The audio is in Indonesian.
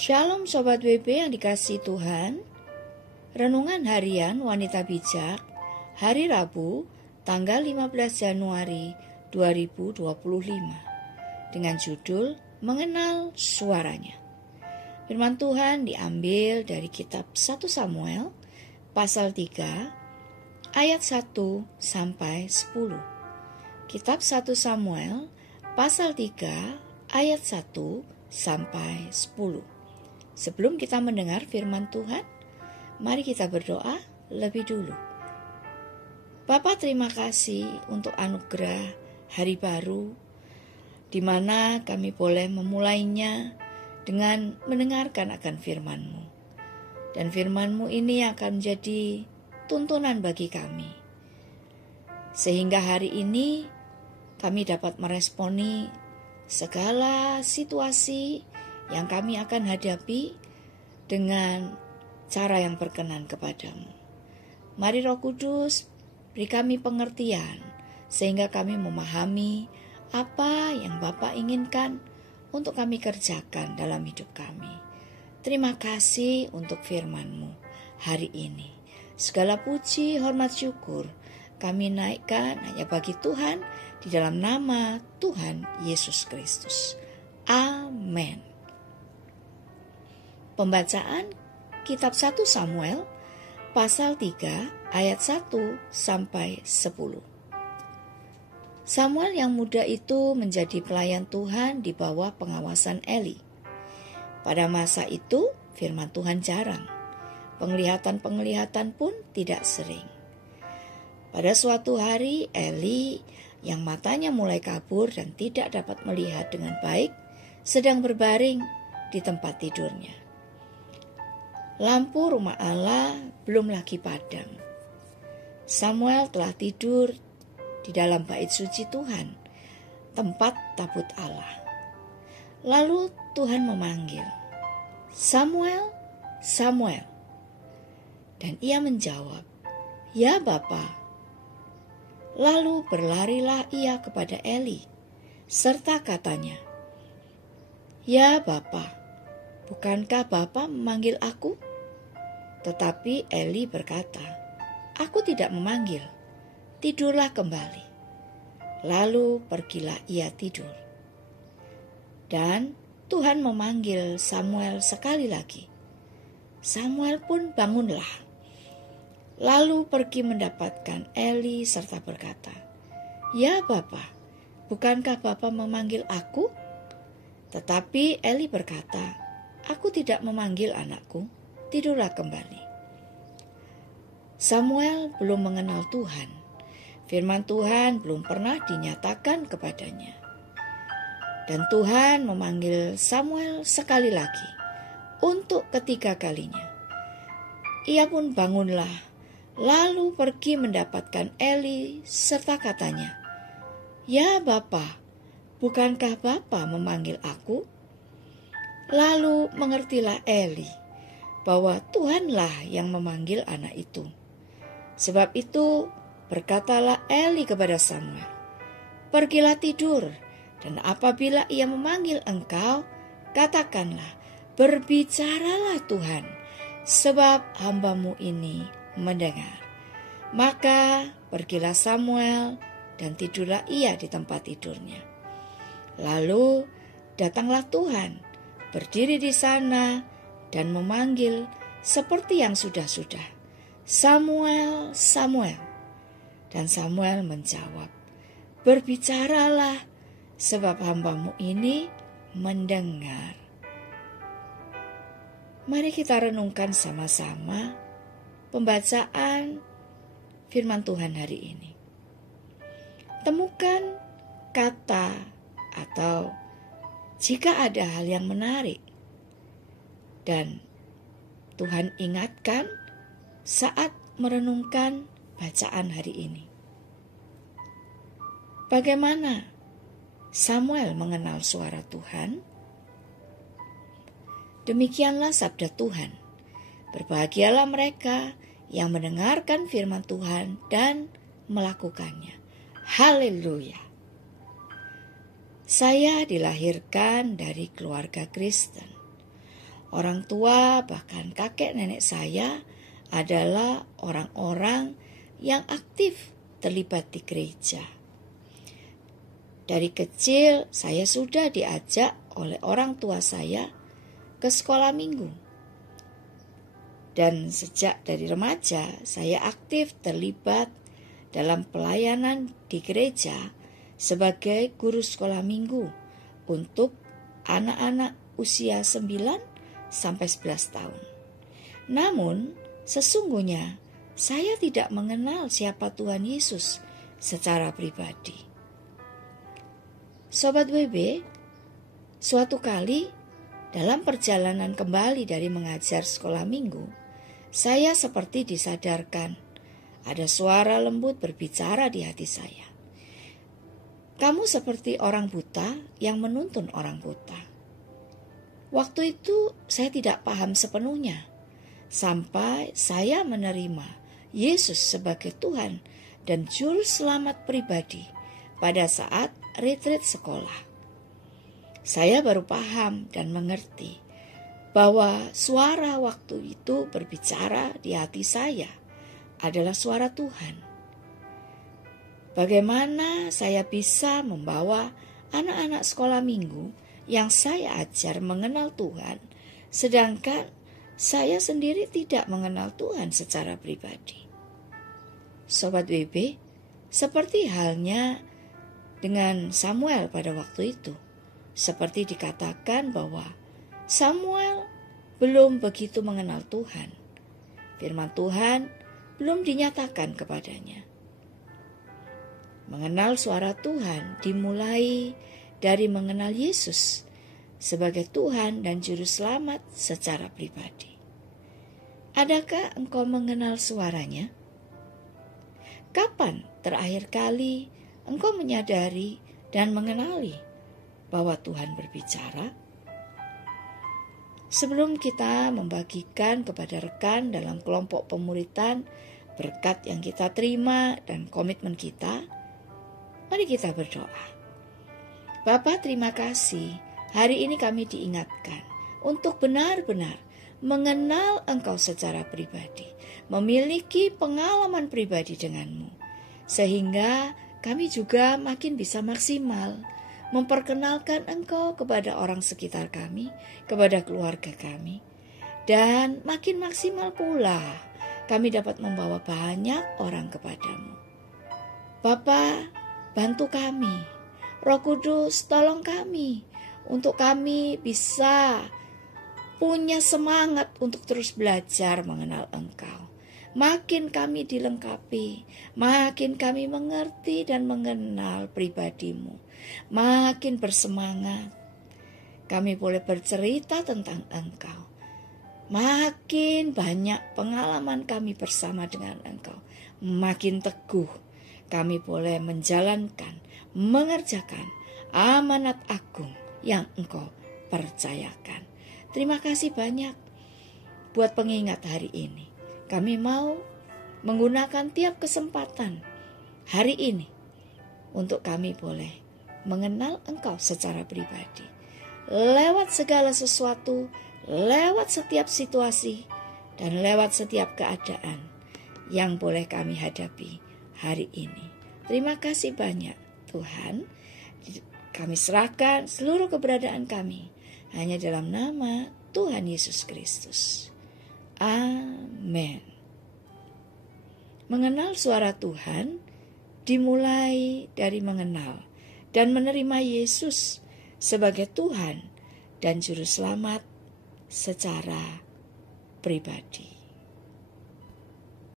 Shalom Sobat WB yang dikasihi Tuhan. Renungan harian Wanita Bijak hari Rabu tanggal 15 Januari 2025 dengan judul Mengenal Suaranya. Firman Tuhan diambil dari kitab 1 Samuel pasal 3 ayat 1 sampai 10. Kitab 1 Samuel pasal 3 ayat 1 sampai 10. Sebelum kita mendengar firman Tuhan, mari kita berdoa lebih dulu. Bapa, terima kasih untuk anugerah hari baru, di mana kami boleh memulainya dengan mendengarkan akan firman-Mu. Dan firman-Mu ini akan menjadi tuntunan bagi kami. Sehingga hari ini kami dapat meresponi segala situasi yang kami akan hadapi dengan cara yang berkenan kepadamu. Mari Roh Kudus, beri kami pengertian, sehingga kami memahami apa yang Bapa inginkan untuk kami kerjakan dalam hidup kami. Terima kasih untuk firman-Mu hari ini. Segala puji, hormat, syukur kami naikkan hanya bagi Tuhan, di dalam nama Tuhan Yesus Kristus. Amin. Pembacaan kitab 1 Samuel pasal 3 ayat 1 sampai 10. Samuel yang muda itu menjadi pelayan Tuhan di bawah pengawasan Eli. Pada masa itu firman Tuhan jarang. Penglihatan-penglihatan pun tidak sering. Pada suatu hari Eli yang matanya mulai kabur dan tidak dapat melihat dengan baik sedang berbaring di tempat tidurnya. Lampu rumah Allah belum lagi padam. Samuel telah tidur di dalam bait suci Tuhan, tempat tabut Allah. Lalu Tuhan memanggil, "Samuel, Samuel." Dan ia menjawab, "Ya Bapa." Lalu berlarilah ia kepada Eli, serta katanya, "Ya Bapa, bukankah Bapa memanggil aku?" Tetapi Eli berkata, "Aku tidak memanggil, tidurlah kembali." Lalu pergilah ia tidur. Dan Tuhan memanggil Samuel sekali lagi. Samuel pun bangunlah. Lalu pergi mendapatkan Eli serta berkata, "Ya Bapa, bukankah Bapa memanggil aku?" Tetapi Eli berkata, "Aku tidak memanggil anakku, tidurlah kembali." Samuel belum mengenal Tuhan. Firman Tuhan belum pernah dinyatakan kepadanya. Dan Tuhan memanggil Samuel sekali lagi untuk ketiga kalinya. Ia pun bangunlah, lalu pergi mendapatkan Eli serta katanya, "Ya Bapa, bukankah Bapa memanggil aku?" Lalu mengertilah Eli bahwa Tuhanlah yang memanggil anak itu. Sebab itu berkatalah Eli kepada Samuel, "Pergilah tidur, dan apabila ia memanggil engkau, katakanlah, berbicaralah Tuhan, sebab hamba-Mu ini mendengar." Maka pergilah Samuel dan tidurlah ia di tempat tidurnya. Lalu datanglah Tuhan, berdiri di sana dan memanggil seperti yang sudah-sudah, "Samuel, Samuel." Dan Samuel menjawab, "Berbicaralah, sebab hamba-Mu ini mendengar." Mari kita renungkan sama-sama pembacaan firman Tuhan hari ini. Temukan kata atau jika ada hal yang menarik dan Tuhan ingatkan saat merenungkan bacaan hari ini. Bagaimana Samuel mengenal suara Tuhan? Demikianlah sabda Tuhan. Berbahagialah mereka yang mendengarkan firman Tuhan dan melakukannya. Haleluya. Saya dilahirkan dari keluarga Kristen. Orang tua bahkan kakek nenek saya adalah orang-orang yang aktif terlibat di gereja. Dari kecil saya sudah diajak oleh orang tua saya ke sekolah minggu. Dan sejak dari remaja saya aktif terlibat dalam pelayanan di gereja sebagai guru sekolah minggu untuk anak-anak usia 9 sampai 11 tahun. Namun sesungguhnya saya tidak mengenal siapa Tuhan Yesus secara pribadi. Sobat WB, suatu kali dalam perjalanan kembali dari mengajar sekolah minggu, saya seperti disadarkan ada suara lembut berbicara di hati saya. Kamu seperti orang buta yang menuntun orang buta. Waktu itu saya tidak paham sepenuhnya, sampai saya menerima Yesus sebagai Tuhan dan Juru Selamat pribadi pada saat retreat sekolah. Saya baru paham dan mengerti bahwa suara waktu itu berbicara di hati saya adalah suara Tuhan. Bagaimana saya bisa membawa anak-anak sekolah minggu yang saya ajar mengenal Tuhan, sedangkan saya sendiri tidak mengenal Tuhan secara pribadi. Sobat WB, seperti halnya dengan Samuel pada waktu itu, seperti dikatakan bahwa Samuel belum begitu mengenal Tuhan. Firman Tuhan belum dinyatakan kepadanya. Mengenal suara Tuhan dimulai dari mengenal Yesus sebagai Tuhan dan Juru Selamat secara pribadi. Adakah engkau mengenal suaranya? Kapan terakhir kali engkau menyadari dan mengenali bahwa Tuhan berbicara? Sebelum kita membagikan kepada rekan dalam kelompok pemuritan berkat yang kita terima dan komitmen kita, mari kita berdoa. Bapa, terima kasih hari ini kami diingatkan untuk benar-benar mengenal Engkau secara pribadi, memiliki pengalaman pribadi denganmu, sehingga kami juga makin bisa maksimal memperkenalkan Engkau kepada orang sekitar kami, kepada keluarga kami. Dan makin maksimal pula kami dapat membawa banyak orang kepadamu. Bapa, bantu kami. Roh Kudus, tolong kami untuk kami bisa punya semangat untuk terus belajar mengenal Engkau. Makin kami dilengkapi, makin kami mengerti dan mengenal pribadimu, makin bersemangat. Kami boleh bercerita tentang Engkau. Makin banyak pengalaman kami bersama dengan Engkau, makin teguh kami boleh menjalankan, mengerjakan amanat agung yang Engkau percayakan. Terima kasih banyak buat pengingat hari ini. Kami mau menggunakan tiap kesempatan hari ini untuk kami boleh mengenal Engkau secara pribadi. Lewat segala sesuatu, lewat setiap situasi, dan lewat setiap keadaan yang boleh kami hadapi hari ini. Terima kasih banyak Tuhan. Kami serahkan seluruh keberadaan kami hanya dalam nama Tuhan Yesus Kristus. Amin. Mengenal suara Tuhan dimulai dari mengenal dan menerima Yesus sebagai Tuhan dan Juru Selamat secara pribadi.